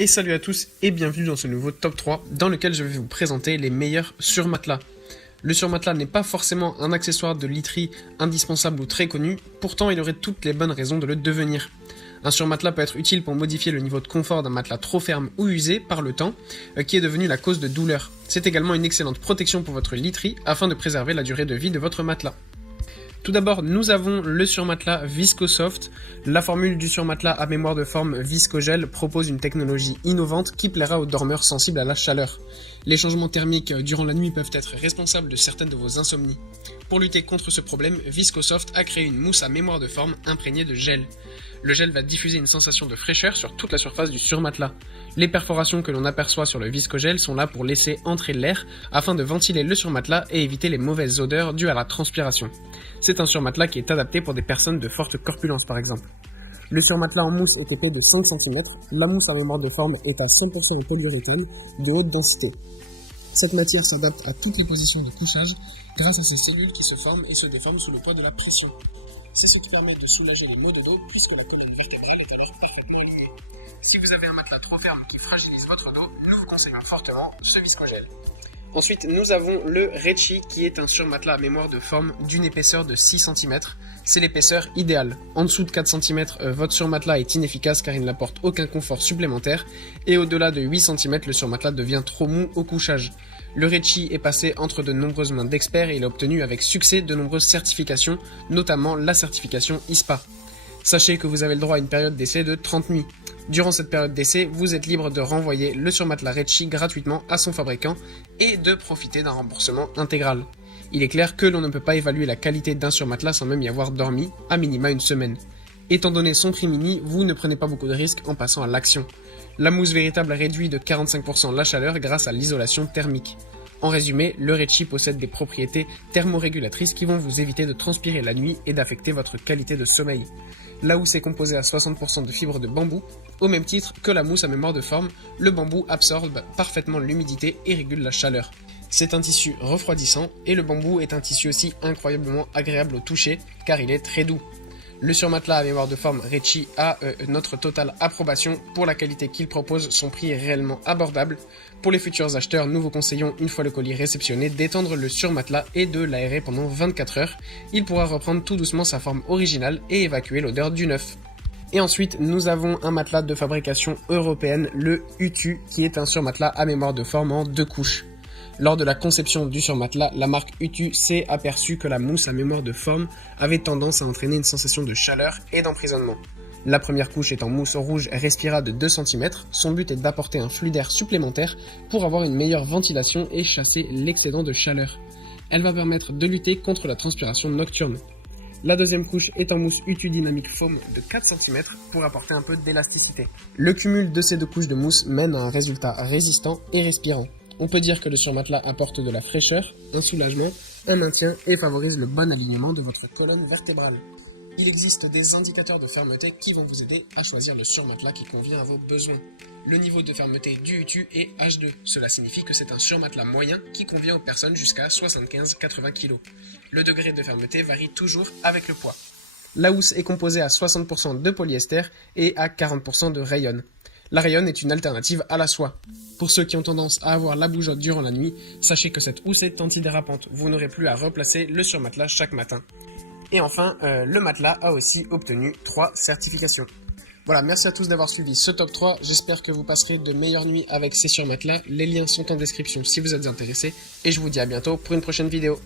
Et salut à tous et bienvenue dans ce nouveau top 3 dans lequel je vais vous présenter les meilleurs surmatelas. Le surmatelas n'est pas forcément un accessoire de literie indispensable ou très connu, pourtant il aurait toutes les bonnes raisons de le devenir. Un surmatelas peut être utile pour modifier le niveau de confort d'un matelas trop ferme ou usé par le temps, qui est devenu la cause de douleur. C'est également une excellente protection pour votre literie afin de préserver la durée de vie de votre matelas. Tout d'abord, nous avons le surmatelas ViscoSoft. La formule du surmatelas à mémoire de forme Viscogel propose une technologie innovante qui plaira aux dormeurs sensibles à la chaleur. Les changements thermiques durant la nuit peuvent être responsables de certaines de vos insomnies. Pour lutter contre ce problème, ViscoSoft a créé une mousse à mémoire de forme imprégnée de gel. Le gel va diffuser une sensation de fraîcheur sur toute la surface du surmatelas. Les perforations que l'on aperçoit sur le Viscogel sont là pour laisser entrer l'air afin de ventiler le surmatelas et éviter les mauvaises odeurs dues à la transpiration. C'est un surmatelas qui est adapté pour des personnes de forte corpulence par exemple. Le surmatelas en mousse est épais de 5 cm, la mousse à mémoire de forme est à 100% en polyuréthane de haute densité. Cette matière s'adapte à toutes les positions de couchage grâce à ces cellules qui se forment et se déforment sous le poids de la pression. C'est ce qui permet de soulager les maux de dos puisque la colonne vertébrale est alors parfaitement alignée. Si vous avez un matelas trop ferme qui fragilise votre dos, nous vous conseillons fortement ce Viscogel. Ensuite, nous avons le Rechi qui est un surmatelas à mémoire de forme d'une épaisseur de 6 cm. C'est l'épaisseur idéale. En dessous de 4 cm, votre surmatelas est inefficace car il n'apporte aucun confort supplémentaire. Et au-delà de 8 cm, le surmatelas devient trop mou au couchage. Le Rechi est passé entre de nombreuses mains d'experts et il a obtenu avec succès de nombreuses certifications, notamment la certification ISPA. Sachez que vous avez le droit à une période d'essai de 30 nuits. Durant cette période d'essai, vous êtes libre de renvoyer le surmatelas Rechi gratuitement à son fabricant et de profiter d'un remboursement intégral. Il est clair que l'on ne peut pas évaluer la qualité d'un surmatelas sans même y avoir dormi, à minima une semaine. Étant donné son prix mini, vous ne prenez pas beaucoup de risques en passant à l'action. La mousse véritable réduit de 45% la chaleur grâce à l'isolation thermique. En résumé, le Rechi possède des propriétés thermorégulatrices qui vont vous éviter de transpirer la nuit et d'affecter votre qualité de sommeil. La housse est composée à 60% de fibres de bambou. Au même titre que la mousse à mémoire de forme, le bambou absorbe parfaitement l'humidité et régule la chaleur. C'est un tissu refroidissant et le bambou est un tissu aussi incroyablement agréable au toucher car il est très doux. Le surmatelas à mémoire de forme Rechi a notre totale approbation pour la qualité qu'il propose, son prix est réellement abordable. Pour les futurs acheteurs, nous vous conseillons, une fois le colis réceptionné, d'étendre le surmatelas et de l'aérer pendant 24 heures. Il pourra reprendre tout doucement sa forme originale et évacuer l'odeur du neuf. Et ensuite, nous avons un matelas de fabrication européenne, le Utu, qui est un surmatelas à mémoire de forme en 2 couches. Lors de la conception du surmatelas, la marque Utu s'est aperçue que la mousse à mémoire de forme avait tendance à entraîner une sensation de chaleur et d'emprisonnement. La première couche est en mousse rouge respira de 2 cm, son but est d'apporter un flux d'air supplémentaire pour avoir une meilleure ventilation et chasser l'excédent de chaleur. Elle va permettre de lutter contre la transpiration nocturne. La deuxième couche est en mousse Utu Dynamic Foam de 4 cm pour apporter un peu d'élasticité. Le cumul de ces 2 couches de mousse mène à un résultat résistant et respirant. On peut dire que le surmatelas apporte de la fraîcheur, un soulagement, un maintien et favorise le bon alignement de votre colonne vertébrale. Il existe des indicateurs de fermeté qui vont vous aider à choisir le surmatelas qui convient à vos besoins. Le niveau de fermeté du Utu est H2. Cela signifie que c'est un surmatelas moyen qui convient aux personnes jusqu'à 75-80 kg. Le degré de fermeté varie toujours avec le poids. La housse est composée à 60% de polyester et à 40% de rayon. La rayon est une alternative à la soie. Pour ceux qui ont tendance à avoir la bougeotte durant la nuit, sachez que cette housse est antidérapante. Vous n'aurez plus à replacer le surmatelas chaque matin. Et enfin, le matelas a aussi obtenu 3 certifications. Voilà, merci à tous d'avoir suivi ce top 3. J'espère que vous passerez de meilleures nuits avec ces surmatelas. Les liens sont en description si vous êtes intéressés. Et je vous dis à bientôt pour une prochaine vidéo.